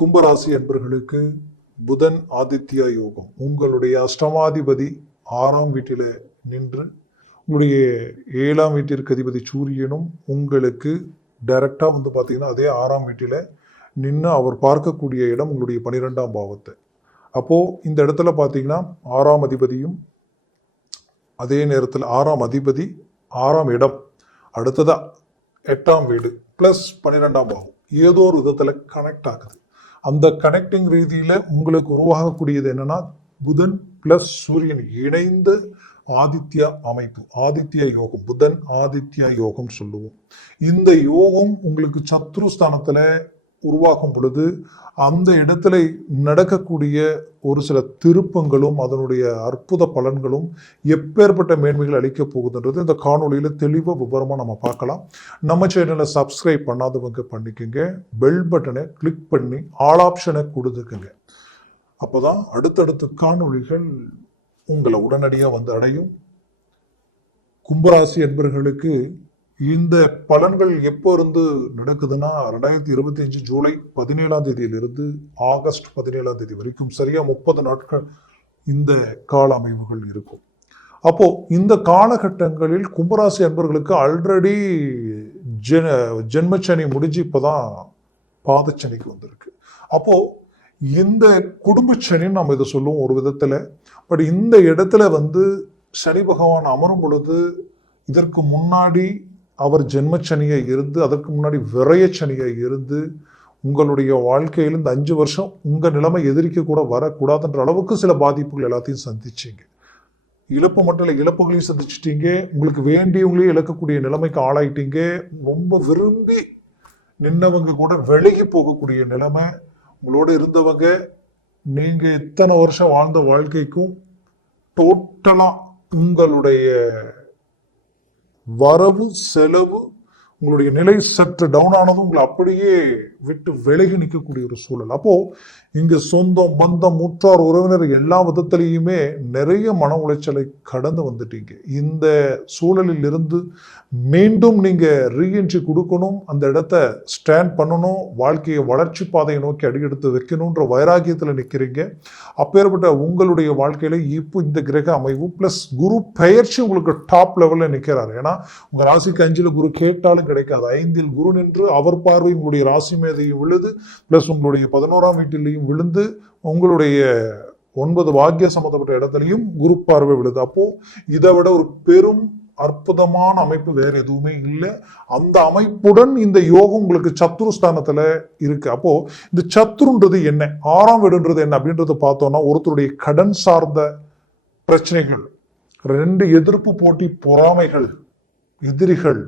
கும்பராசி என்பர்களுக்கு புதன் ஆதித்யா யோகம். உங்களுடைய அஷ்டமாதிபதி 6ஆம் வீட்டில நின்று உங்களுடைய 7ஆம் வீட்டிற்கு அதிபதி சூரியனும் உங்களுக்கு டைரக்டா பார்த்தீங்கன்னா அதே 6ஆம் வீட்டில நின்று அவர் பார்க்கக்கூடிய இடம் உங்களுடைய 12ஆம் பாவத்தை. அப்போ இந்த இடத்துல பார்த்தீங்கன்னா 6ஆம் அதிபதியும் அதே நேரத்தில் 6ஆம் அதிபதி 6ஆம் இடம் அடுத்ததா 8ஆம் வீடு பிளஸ் 12ஆம் பாவம் ஏதோ ஒரு விதத்துல கனெக்ட் ஆகுது. அந்த கனெக்டிங் ரீதியில உங்களுக்கு உருவாகக்கூடியது என்னன்னா புதன் பிளஸ் சூரியன் இணைந்த ஆதித்யா அமைப்பு, ஆதித்யா யோகம், புதன் ஆதித்யா யோகம் சொல்லுவோம். இந்த யோகம் உங்களுக்கு சத்ருஸ்தானத்துல உருவாக்கும் பொழுது அந்த இடத்துல நடக்கக்கூடிய ஒரு சில திருப்பங்களும் அதனுடைய அற்புத பலன்களும் எப்பேற்பட்ட மேன்மைகள் அளிக்க போகுதுன்றது இந்த காணொலியில தெளிவா விவரமா நம்ம பார்க்கலாம். நம்ம சேனலை சப்ஸ்கிரைப் பண்ணாதவங்க பண்ணிக்கோங்க, பெல் பட்டனை கிளிக் பண்ணி ஆல் ஆப்ஷனை கொடுத்துக்குங்க. அப்போதான் அடுத்தடுத்த காணொலிகள் உங்களை உடனடியாக அடையும். கும்பராசி என்பவர்களுக்கு இந்த பலன்கள் எப்போ இருந்து நடக்குதுன்னா 2025 ஜூலை 17ஆம் தேதியிலிருந்து ஆகஸ்ட் 17ஆம் தேதி வரைக்கும் சரியா 30 நாட்கள் இந்த கால அமைவுகள் இருக்கும். அப்போ இந்த காலகட்டங்களில் கும்பராசி அன்பர்களுக்கு ஆல்ரெடி ஜென்மச்சனி முடிஞ்சு இப்பதான் பாதச்சனிக்கு வந்திருக்கு. அப்போ இந்த குடும்பச்சனின்னு நம்ம இதை சொல்லுவோம் ஒரு விதத்துல. பட் இந்த இடத்துல சனி பகவான் அமரும் பொழுது இதற்கு முன்னாடி அவர் ஜென்மச்சனியை இருந்து அதற்கு முன்னாடி விரயச்சனியை இருந்து உங்களுடைய வாழ்க்கையில் இந்த 5 வருஷம் உங்க நிலைமை எதிரிக்க கூட வரக்கூடாதுன்ற அளவுக்கு சில பாதிப்புகள் எல்லாத்தையும் சந்திச்சீங்க. இழப்பு மட்டும் இல்லை, இழப்புகளையும் சந்திச்சிட்டீங்க. உங்களுக்கு வேண்டியவங்களையும் இழக்கக்கூடிய நிலைமைக்கு ஆளாயிட்டீங்க. ரொம்ப விரும்பி நின்னவங்க கூட விலகி போகக்கூடிய நிலைமை. உங்களோட இருந்தவங்க நீங்க இத்தனை வருஷம் வாழ்ந்த வாழ்க்கைக்கும் டோட்டலா உங்களுடைய வரவு செலவு உங்களுடைய நிலை சற்று டவுன் ஆனதும் உங்களை அப்படியே விட்டு விலகி நிற்கக்கூடிய ஒரு சூழல். அப்போ இங்க சொந்தம் பந்தம் உற்றார் உறவினர் எல்லா விதத்திலையுமே நிறைய மன உளைச்சலை கடந்து வந்துட்டீங்க. இந்த சூழலில் இருந்து மீண்டும் நீங்க ரீஎன்ட்ரி கொடுக்கணும், அந்த இடத்த ஸ்டாண்ட் பண்ணணும், வாழ்க்கையை வளர்ச்சி பாதையை நோக்கி அடியெடுத்து வைக்கணும்ன்ற வைராகியத்தில் நிற்கிறீங்க. அப்பேற்பட்ட உங்களுடைய வாழ்க்கையில இப்போ இந்த கிரக அமைவு பிளஸ் குரு பெயர்ச்சி உங்களுக்கு டாப் லெவல்ல நிற்கிறாரு. ஏன்னா உங்க ராசிக்கு 5ல் குரு கேட்டாலும் கிடைக்காது. 5ல் குரு நின்று அவர் பார்வை உங்களுடைய ராசி மேதையும் விழுது பிளஸ் உங்களுடைய 11ஆம் வீட்டிலையும் விழுந்து உங்களுடைய 9 பாக்கிய சம்பந்தப்பட்ட இடத்துலையும் குரு பார்வை விழுது. அப்போ இதை விட ஒரு பெரும் அற்புதமான அமைப்பு வேற எதுவுமே இல்லை. அந்த அமைப்புடன் இந்த யோகம் உங்களுக்கு சத்ருஸ்தானத்துல இருக்கு. அப்போ இந்த சத்ருன்றது என்ன, 6ஆம் வீடுன்றது என்ன அப்படின்றத பார்த்தோம்னா ஒருத்தருடைய கடன் சார்ந்த பிரச்சனைகள், 2 எதிர்ப்பு போட்டி பொறாமைகள், எதிரிகள்,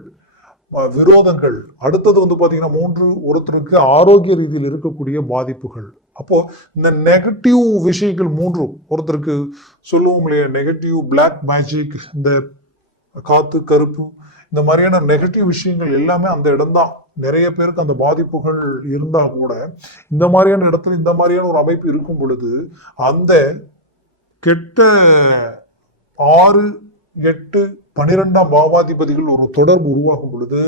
விரோதங்கள், அடுத்தது பாத்தீங்கன்னா 3 ஒருத்தருக்கு ஆரோக்கிய ரீதியில் இருக்கக்கூடிய பாதிப்புகள். அப்போ இந்த நெகட்டிவ் விஷயங்கள் 3 ஒருத்தருக்கு சொல்லுவோம் இல்லையா, நெகட்டிவ் பிளாக் மேஜிக், இந்த காத்து கருப்பு, இந்த மாதிரியான நெகட்டிவ் விஷயங்கள் எல்லாமே அந்த இடம்தான். நிறைய பேருக்கு அந்த பாதிப்புகள் இருந்தா கூட இந்த மாதிரியான இடத்துல இந்த மாதிரியான ஒரு அமைப்பு இருக்கும் பொழுது அந்த கெட்ட 6, 8, 12ஆம் பாவாதிபதிகள் ஒரு தொடர்பு உருவாகும் பொழுது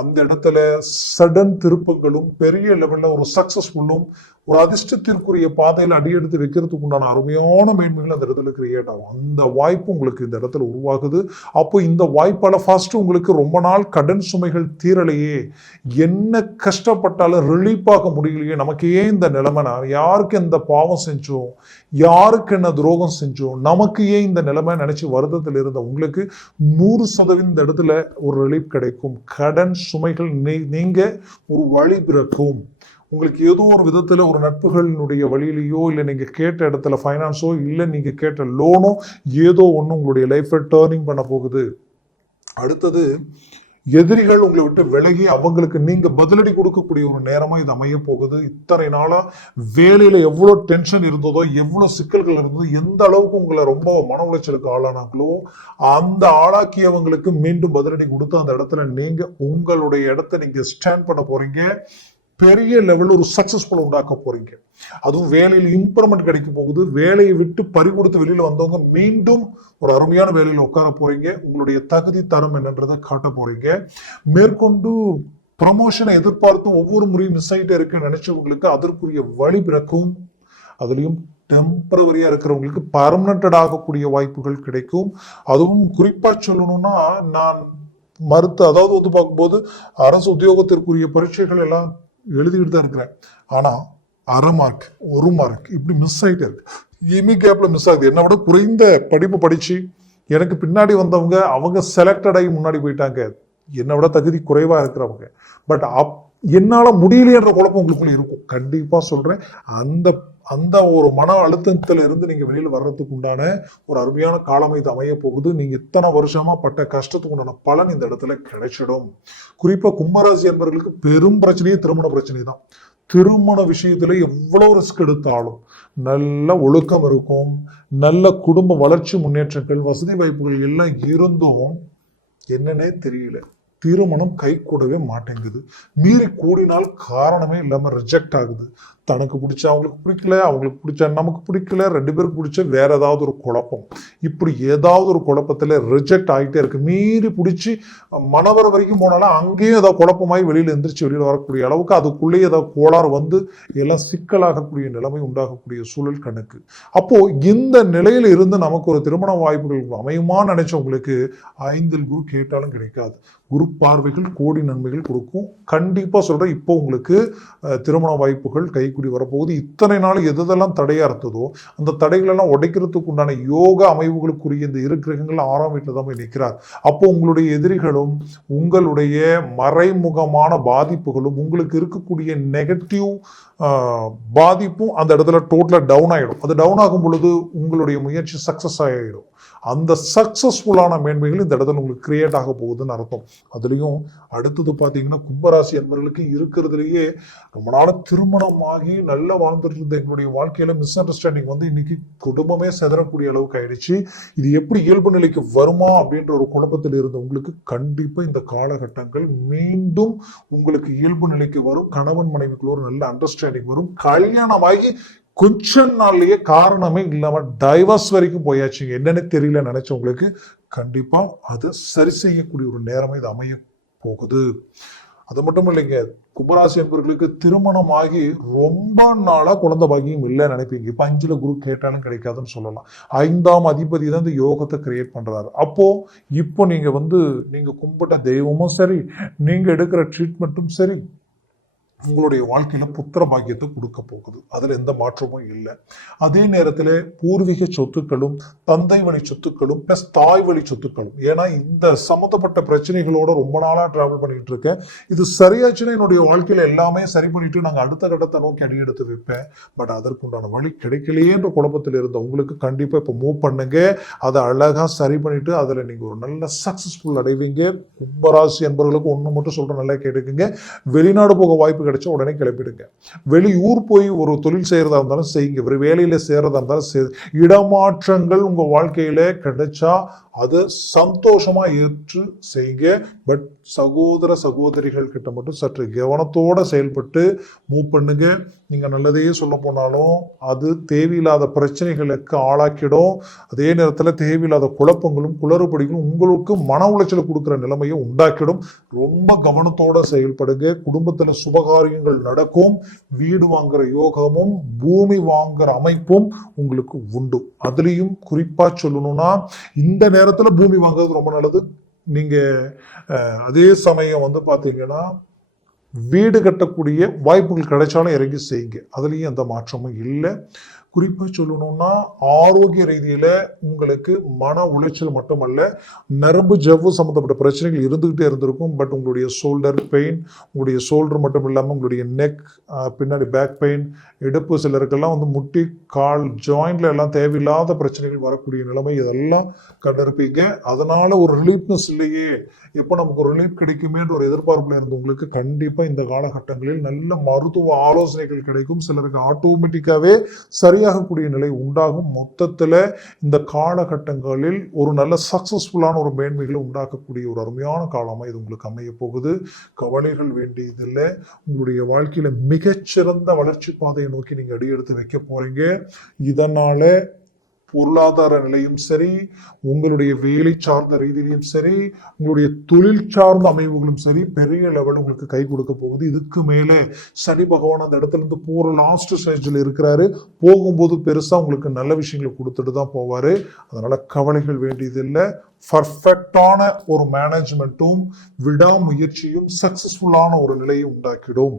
அந்த இடத்துல சடன் திருப்பங்களும் பெரிய லெவல்ல ஒரு சக்சஸ்ஃபுல்லும் ஒரு அதிர்ஷ்டத்திற்குரிய பாதையில அடியெடுத்து வைக்கிறதுக்கு உண்டான அருமையான மேன்மைகள் அந்த இடத்துல கிரியேட் ஆகும். அந்த வாய்ப்பு உங்களுக்கு இந்த இடத்துல உருவாகுது. அப்போ இந்த வாய்ப்பால ஃபர்ஸ்ட் உங்களுக்கு ரொம்ப நாள் கடன் சுமைகள் தீரலையே, என்ன கஷ்டப்பட்டாலும் ரிலீஃப் ஆக முடியலையே, நமக்கு ஏன் இந்த நிலைமை, யாருக்கு இந்த பாவம் செஞ்சோம், யாருக்கு என்ன துரோகம் செஞ்சோம், நமக்கு ஏன் இந்த நிலைமை நினைச்சு வருத்தத்தில் இருந்த உங்களுக்கு 100% இந்த இடத்துல ஒரு ரிலீஃப் கிடைக்கும். கடன் சுமைகள் நீங்க ஒரு வழி பிறக்கும். உங்களுக்கு ஏதோ ஒரு விதத்துல ஒரு நட்புகளினுடைய வழியிலையோ இல்லை நீங்க கேட்ட இடத்துல ஃபைனான்ஸோ இல்லை நீங்க கேட்ட லோனோ ஏதோ ஒண்ணு உங்களுடைய லைஃப்பை டேர்னிங் பண்ண போகுது. அடுத்தது எதிரிகள் உங்களை விட்டு விலகி அவங்களுக்கு நீங்க பதிலடி கொடுக்கக்கூடிய ஒரு நேரமா இது அமைய போகுது. இத்தனை நாளா வேலையில எவ்வளவு டென்ஷன் இருந்ததோ, எவ்வளவு சிக்கல்கள் இருந்ததோ, எந்த அளவுக்கு உங்களை ரொம்ப மன உளைச்சலுக்கு ஆளானாங்களோ அந்த ஆளாக்கியவங்களுக்கு மீண்டும் பதிலடி கொடுத்து அந்த இடத்துல நீங்க உங்களுடைய இடத்த நீங்க ஸ்டாண்ட் பண்ண போறீங்க. பெரிய லெவல் ஒரு சக்சஸ்ஃபுல் உண்டாக்க போறீங்க. அதுவும் வேலையில் இம்ப்ரூவ்மெண்ட் கிடைக்க போகுது. வேலையை விட்டு பறி கொடுத்து வெளியில வந்தவங்க மீண்டும் ஒரு அருமையான வேலையில உட்கார போறீங்க. உங்களுடைய தகுதி தரம் என்னன்றதை காட்ட போறீங்க. மேற்கொண்டு ப்ரமோஷனை எதிர்பார்த்து ஒவ்வொரு முறையும் மிஸ் ஆகிட்டே இருக்குன்னு நினைச்சவங்களுக்கு அதற்குரிய வழி பிறக்கும். அதுலயும் டெம்பரவரியா இருக்கிறவங்களுக்கு பர்மனன்ட் ஆகக்கூடிய வாய்ப்புகள் கிடைக்கும். அதுவும் குறிப்பா சொல்லணும்னா, நான் அதாவது வந்து பார்க்கும்போது அரசு உத்தியோகத்திற்குரிய பரீட்சைகள் எல்லாம் எழுதிக்கிட்டு தான் இருக்கிறேன். ஆனா 1/2 மார்க் 1 மார்க் இப்படி மிஸ் ஆகிட்டே இருக்கு. இமி கேப்ல மிஸ் ஆகுது. என்னை விட குறைந்த படிப்பு படிச்சு எனக்கு பின்னாடி வந்தவங்க அவங்க செலக்டட் ஆகி முன்னாடி போயிட்டாங்க, என்னை விட தகுதி குறைவா இருக்கிறவங்க. பட் என்னால முடியலையன்ற குழப்பம் உங்களுக்குள்ள இருக்கும். கண்டிப்பா சொல்றேன், அந்த அந்த ஒரு மன அழுத்தத்துல இருந்து நீங்க வெளியில வர்றதுக்கு உண்டான ஒரு அருமையான காலம் இது அமைய போகுது. நீங்க இத்தனை வருஷமா பட்ட கஷ்டத்துக்கு உண்டான பலன் இந்த இடத்துல கிடைச்சிடும். குறிப்பா கும்பராசி என்பவர்களுக்கு பெரும் பிரச்சனையே திருமண பிரச்சனை தான். திருமண விஷயத்துல எவ்வளவு ரிஸ்க் எடுத்தாலும் நல்ல ஒழுக்கம் இருக்கும், நல்ல குடும்ப வளர்ச்சி முன்னேற்றங்கள் வசதி வாய்ப்புகள் எல்லாம் இருந்தும் என்னன்னே தெரியல, திருமணம் கை கூடவே மாட்டேங்குது. மீறி கூடினால் காரணமே இல்லாம ரிஜெக்ட் ஆகுது. தனக்கு பிடிச்ச அவங்களுக்கு பிடிக்கல, அவங்களுக்கு பிடிச்ச நமக்கு பிடிக்கல, 2 பேருக்கு பிடிச்ச வேற ஏதாவது ஒரு குழப்பம், இப்படி ஏதாவது ஒரு குழப்பத்துல ரிஜெக்ட் ஆகிட்டே இருக்கு. மீறி பிடிச்சி மனவர வரைக்கும் போனாலும் அங்கேயும் ஏதாவது குழப்பமாய் வெளியில எந்திரிச்சு வெளியில வரக்கூடிய அளவுக்கு அதுக்குள்ளேயே ஏதாவது கோளாறு வந்து எல்லாம் சிக்கலாகக்கூடிய நிலைமை உண்டாகக்கூடிய சூழல் கணக்கு. அப்போ இந்த நிலையில இருந்து நமக்கு ஒரு திருமண வாய்ப்புகள் அமையுமான்னு நினைச்சவங்களுக்கு 5 குரு கேட்டாலும் கிடைக்காது. குரு பார்வைகள் கோடி நன்மைகள் கொடுக்கும். கண்டிப்பா சொல்றேன், இப்போ உங்களுக்கு திருமண வாய்ப்புகள் கைக்குடி வரப்போகுது. இத்தனை நாள் எதெல்லாம் தடையா இருந்ததோ அந்த தடைகள் எல்லாம் உடைக்கிறதுக்கு உண்டான யோக அமைவுகளுக்குரிய இந்த 2 கிரகங்கள் 6ஆம் வீட்டில் தான் போய் நிற்கிறார். அப்போ உங்களுடைய எதிரிகளும் உங்களுடைய மறைமுகமான பாதிப்புகளும் உங்களுக்கு இருக்கக்கூடிய நெகட்டிவ் பாதிப்பும் அந்த இடத்துல டோட்டலா டவுன் ஆயிடும். அது டவுன் ஆகும் பொழுது உங்களுடைய முயற்சி சக்சஸ் ஆகிடும். அந்த சக்சஸ்ஃபுல்லான மேன்மைகள் இந்த இடத்துல உங்களுக்கு கிரியேட் ஆக போகுதுன்னு அர்த்தம். அதுலயும் அடுத்தது பாத்தீங்கன்னா, கும்பராசி என்பவர்களுக்கு இருக்கிறதுலயே ரொம்ப நாள் திருமணமாகி நல்லா வாழ்ந்துட்டு இருந்த எங்களுடைய வாழ்க்கையில மிஸ் அண்டர்ஸ்டாண்டிங் வந்து இன்னைக்கு குடும்பமே செதறக்கூடிய அளவுக்கு ஆயிடுச்சு. இது எப்படி இயல்பு நிலைக்கு வருமா அப்படின்ற ஒரு குழப்பத்தில் இருந்த உங்களுக்கு கண்டிப்பா இந்த காலகட்டங்கள் மீண்டும் உங்களுக்கு இயல்பு நிலைக்கு வரும். கணவன் மனைவிக்குள்ள ஒரு நல்ல அண்டர்ஸ்டாண்டிங் வரும். கல்யாணமாகி கொஞ்ச நாள்லயே காரணமே இல்லாம டைவர்ஸ் வரைக்கும் போயாச்சுங்க, என்னன்னு தெரியல நினைச்சவங்களுக்கு கண்டிப்பா அதை சரி செய்யக்கூடிய ஒரு நேரமே இது அமைய போகுது. அது மட்டும் இல்லைங்க, கும்பராசி என்பவர்களுக்கு திருமணம் ஆகி ரொம்ப நாளா குழந்தை பாக்கியம் இல்லைன்னு நினைப்பீங்க. இப்ப 5ல குரு கேட்டாலும் கிடைக்காதுன்னு சொல்லலாம். 5ஆம் அதிபதி தான் இந்த யோகத்தை கிரியேட் பண்றாரு. அப்போ இப்போ நீங்க கும்பிட்ட தெய்வமும் சரி, நீங்க எடுக்கிற ட்ரீட்மெண்ட்டும் சரி, உங்களுடைய வாழ்க்கையில புத்திர பாக்கியத்தை கொடுக்க போகுது. அதுல எந்த மாற்றமும் இல்லை. அதே நேரத்துல பூர்வீக சொத்துக்களும் தந்தை வழி சொத்துக்களும் பிளஸ் தாய் வழி சொத்துக்களும், ஏன்னா இந்த சம்மந்தப்பட்ட பிரச்சனைகளோட ரொம்ப நாளா டிராவல் பண்ணிட்டு இருக்கேன். இது சரியாச்சுன்னா என்னுடைய வாழ்க்கையில எல்லாமே சரி பண்ணிட்டு நாங்க அடுத்த கட்டத்தை நோக்கி அடி எடுத்து வைப்பேன். பட் அதற்குண்டான வழி கிடைக்கலையேன்ற குழப்பத்தில் இருந்த உங்களுக்கு கண்டிப்பா இப்ப மூவ் பண்ணுங்க. அதை அழகா சரி பண்ணிட்டு அதுல நீங்க ஒரு நல்ல சக்சஸ்ஃபுல் அடைவீங்க. கும்பராசி என்பவர்களுக்கு ஒண்ணு மட்டும் சொல்ற, நல்லா கேட்டுக்குங்க, வெளிநாடு போக வாய்ப்பு கிடைச்சா உடனே கிளப்பிடுங்க. வெளியூர் போய் ஒரு தொழில் செய்யறதா இருந்தாலும் செய்யுங்க, ஒரு வேலையில செய்யறதா இருந்தாலும் இடமாற்றங்கள் உங்க வாழ்க்கையில கிடைச்சா அதை சந்தோஷமா ஏற்று செய்யுங்க. பட் சகோதர சகோதரிகள் கிட்ட மட்டும் சற்று கவனத்தோட செயல்பட்டு மூவ் பண்ணுங்க. நீங்க நல்லதையே சொல்ல போனாலும் அது தேவையில்லாத பிரச்சனைகளுக்கு ஆளாக்கிடும். அதே நேரத்துல தேவையில்லாத குழப்பங்களும் குளறுபடிகளும் உங்களுக்கு மன உளைச்சல் கொடுக்கிற நிலைமையை உண்டாக்கிடும். ரொம்ப கவனத்தோட செயல்படுங்க. குடும்பத்துல சுபகாரியங்கள் நடக்கும். வீடு வாங்குற யோகமும் பூமி வாங்குற அமைப்பும் உங்களுக்கு உண்டு. அதுலயும் குறிப்பா சொல்லணும்னா, இந்த நேரத்துல பூமி வாங்குறது ரொம்ப நல்லது. நீங்க அதே சமயம் பாத்தீங்கன்னா வீடு கட்டக்கூடிய வாய்ப்புகள் கிடைச்சாலும் இறங்கி செய்யுங்க. அதுலயும் எந்த மாற்றமும் இல்லை. குறிப்பா சொல்லணும்னா, ஆரோக்கிய ரீதியில உங்களுக்கு மன உளைச்சல் மட்டுமல்ல, நரம்பு ஜவ்வு சம்பந்தப்பட்ட பிரச்சனைகள் இருந்துகிட்டே இருந்திருக்கும். பட் உங்களுடைய ஷோல்டர் பெயின், உங்களுடைய ஷோல்டர் மட்டும் இல்லாமல் உங்களுடைய நெக், பின்னாடி பேக் பெயின், இடுப்பு, சிலருக்கெல்லாம் முட்டி கால் ஜாயிண்ட்ல எல்லாம் தேவையில்லாத பிரச்சனைகள் வரக்கூடிய நிலைமை இதெல்லாம் கண்டிருப்பீங்க. அதனால ஒரு ரிலீஃப்னஸ் இல்லையே, எப்போ நமக்கு ஒரு ரிலீஃப் கிடைக்குமேன்ற ஒரு எதிர்பார்ப்புல இருந்து உங்களுக்கு கண்டிப்பா இந்த காலகட்டங்களில் நல்ல மருத்துவ ஆலோசனைகள் கிடைக்கும். சிலருக்கு ஆட்டோமேட்டிக்காவே சரியாகக்கூடிய நிலை உண்டாகும். மொத்தத்துல இந்த காலகட்டங்களில் ஒரு நல்ல சக்சஸ்ஃபுல்லான ஒரு மேன்மைகளை உண்டாக்கக்கூடிய ஒரு அருமையான காலமா இது உங்களுக்கு அமைய போகுது. கவலைகள் வேண்டியதில்லை. உங்களுடைய வாழ்க்கையில மிகச்சிறந்த வளர்ச்சி பாதையை நோக்கி நீங்க அடி எடுத்து வைக்க போறீங்க. இதனால பொருளாதார நிலையும் சரி, உங்களுடைய வேலை சார்ந்த ரீதியிலும் சரி, உங்களுடைய தொழில் சார்ந்த அமைவுகளும் சரி, பெரிய லெவல் உங்களுக்கு கை கொடுக்க போகுது. இதுக்கு மேலே சனி பகவான் அந்த இடத்துல இருந்து போற லாஸ்ட் ஸ்டேஜ்ல இருக்கிறாரு. போகும்போது பெருசா உங்களுக்கு நல்ல விஷயங்களை கொடுத்துட்டு தான் போவாரு. அதனால கவலைகள் வேண்டியதில்லை. பர்ஃபெக்டான ஒரு மேனேஜ்மெண்ட்டும் விடாமுயற்சியும் சக்சஸ்ஃபுல்லான ஒரு நிலையை உண்டாக்கிடும்.